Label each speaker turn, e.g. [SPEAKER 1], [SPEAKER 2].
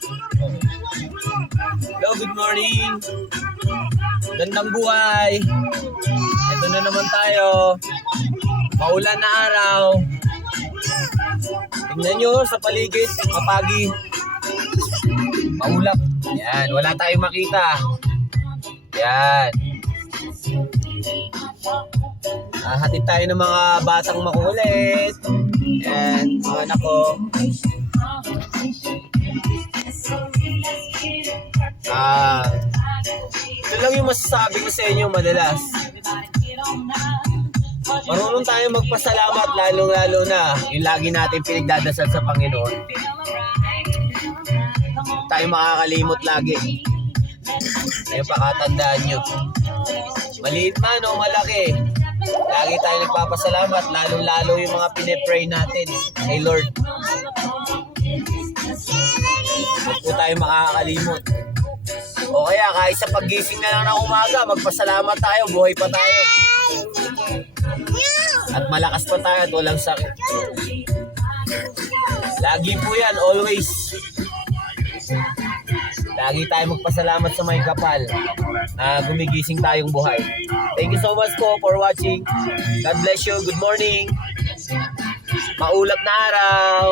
[SPEAKER 1] Hello, good morning. Gandang buhay. Ito na naman tayo. Maulan na araw. Tingnan nyo sa paligid, mapagi. Maulap. Yan, wala tayong makita. Yan. Ah, hatid tayo ng mga batang makukulit. Yan, mga anak ko. Ah, ito lang yung masasabi ko sa inyo madalas. Marunong tayo magpasalamat lalong-lalo na yung lagi natin pinagdadasal sa Panginoon. Tayo makakalimot lagi. Ayun pakatandaan nyo. Maliit man o malaki, lagi tayo nagpapasalamat lalong-lalo yung mga pinipray natin kay Lord. Huwag po tayo makakalimot. O kaya kahit sa paggising na lang ng umaga, magpasalamat tayo, buhay pa tayo. At malakas pa tayo at walang sakit. Lagi po yan, always. Lagi tayo magpasalamat sa may kapal na gumigising tayong buhay. Thank you so much po for watching. God bless you. Good morning. Maulap na araw.